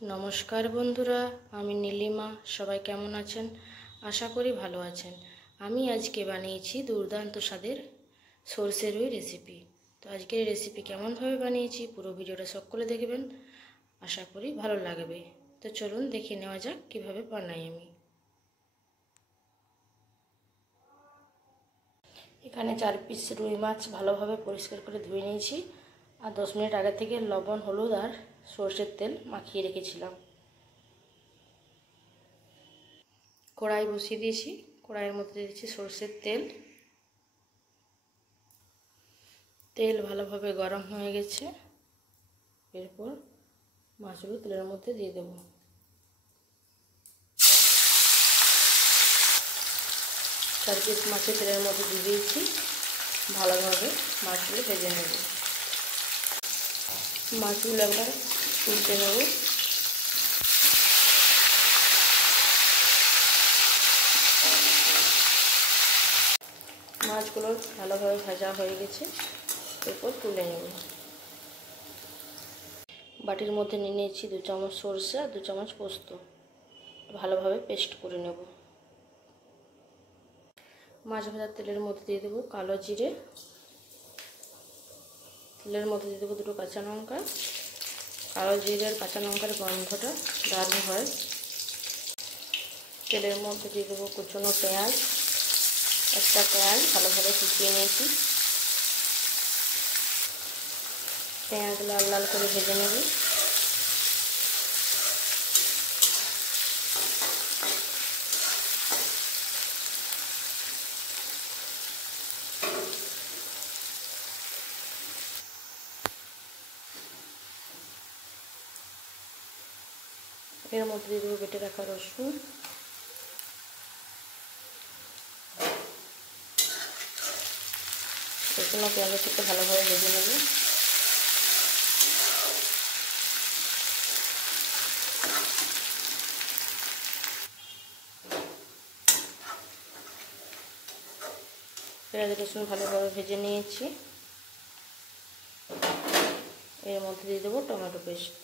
নমস্কার বন্ধুরা, আমি নীলিমা। সবাই কেমন আছেন? আশা করি ভালো আছেন। আমি আজকে বানিয়েছি দুর্দান্ত স্বাদের সরষে রুই রেসিপি। তো আজকের রেসিপি কেমনভাবে বানিয়েছি পুরো ভিডিওটা সকলে দেখবেন, আশা করি ভালো লাগবে। তো চলুন দেখে নেওয়া যাক কিভাবে বানাই আমি। এখানে 4 পিস রুই মাছ ভালোভাবে পরিষ্কার করে ধুয়ে নিয়েছি, আর 10 মিনিট আগে থেকে লবণ, হলুদ আর সরষের তেল মাখিয়ে রেখেছিলাম। কড়াই বসিয়ে দিয়েছি, কড়াইয়ের মধ্যে দিয়েছি সরষের তেল। তেল ভালোভাবে গরম হয়ে গেছে, এরপর মাছগুলো তেলের মধ্যে দিয়ে দেব। চার পিস মাছের তেলের মধ্যে দিয়ে দিয়েছি, ভালোভাবে মাছগুলো ভেজে নেব। মাছগুলো একবার তুলতে নেব। মাছগুলো ভালোভাবে ভাজা হয়ে গেছে, এরপর তুলে নেব। বাটির মধ্যে নিয়ে নিয়েছি 2 চামচ সরষে আর 2 চামচ পোস্ত, ভালোভাবে পেস্ট করে নেব। মাছ ভাজার তেলের মধ্যে দিয়ে দেবো কালো জিরে, তেলের মধ্যে দিয়ে দেবো 2টো কাঁচা লঙ্কা। কালো জিরের কাঁচা লঙ্কার গন্ধটা দারুণ হয়। তেলের মধ্যে দিয়ে দেবো কুচনো পেঁয়াজ, একটা পেঁয়াজ ভালোভাবে কুচিয়ে নিয়েছি। পেঁয়াজ লাল লাল করে ভেজে নেব। এর মধ্যে দিয়ে দেবো বেটে রাখা রসুন, রসুন ও পেঁয়াজের সাথে ভালোভাবে ভেজে নেব। পেঁয়াজ রসুন ভালোভাবে ভেজে নিয়েছি, এর মধ্যে দিয়ে দেবো টমেটো পেস্ট।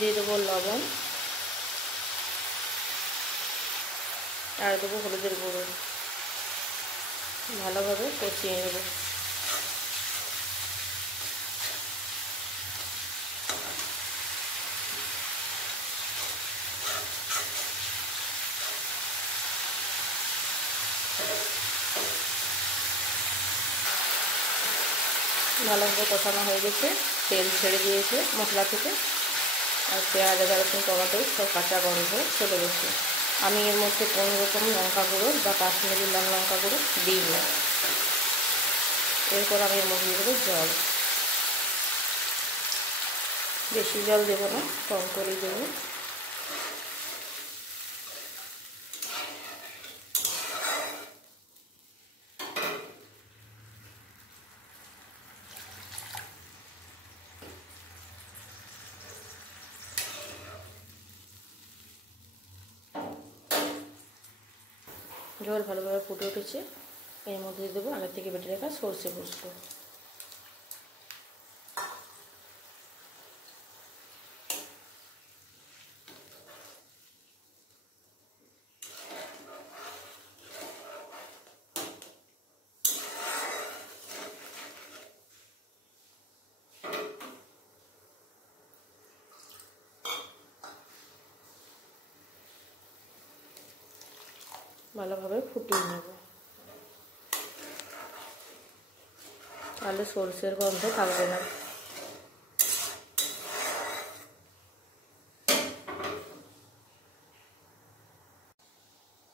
দিয়ে দেবো লবণ আর দেবো হলুদের গুঁড়ো, ভালোভাবে কষিয়ে নেব। ভালোভাবে কষানো হয়ে গেছে, তেল ছেড়ে দিয়েছে মশলা থেকে, আর পেঁয়াজ আদা রসুন টমেটো সব কাঁচা গন্ধ চলে গেছে। আমি এর মধ্যে কোনো রকম লঙ্কা গুঁড়ো বা কাশ্মীরি লাল লঙ্কা গুঁড়ো দিই না। এরপর আমি এর মধ্যে দেবো জল, বেশি জল দেবো না, কম করেই দেবো। জল ভালোভাবে ফুটে উঠেছে, এর মধ্যে দিয়ে দেবো আগে থেকে বেটে রাখা সরষে পোস্ত। ভালোভাবে ফুটিয়ে নেব, তাহলে সরষের গন্ধ থাকবে না।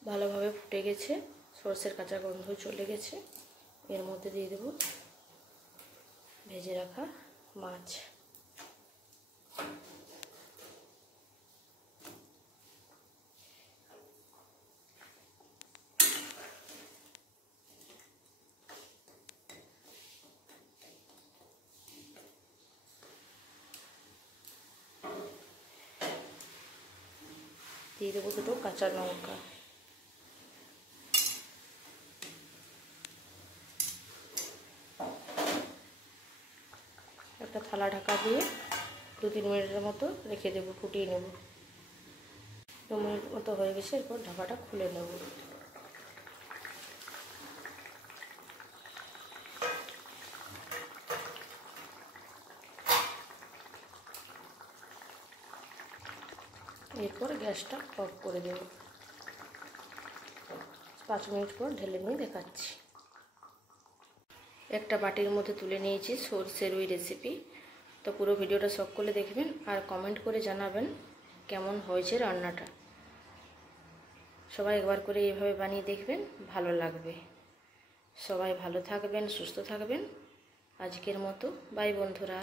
ভালোভাবে ফুটে গেছে, সরষের কাঁচা গন্ধ চলে গেছে। এর মধ্যে দিয়ে দেব ভেজে রাখা মাছ। দিয়ে দেবো দুটো কাঁচা লঙ্কা। একটা থালা ঢাকা দিয়ে 2-3 মিনিটের মতো রেখে দেবো, ফুটিয়ে নেব। 2 মিনিট মতো হয়ে গেছে, এরপর ঢাকাটা খুলে নেব। এরপর গ্যাসটা অফ করে দেব। 5 মিনিট পর ঢেলে নিয়ে দেখাচ্ছি। একটা বাটির মধ্যে তুলে নিয়েছি সরষে রুই রেসিপি। তো পুরো ভিডিওটা সকলে দেখবেন আর কমেন্ট করে জানাবেন কেমন হয়েছে রান্নাটা। সবাই একবার করে এইভাবে বানিয়ে দেখবেন, ভালো লাগবে। সবাই ভালো থাকবেন, সুস্থ থাকবেন। আজকের মতো বাই বন্ধুরা।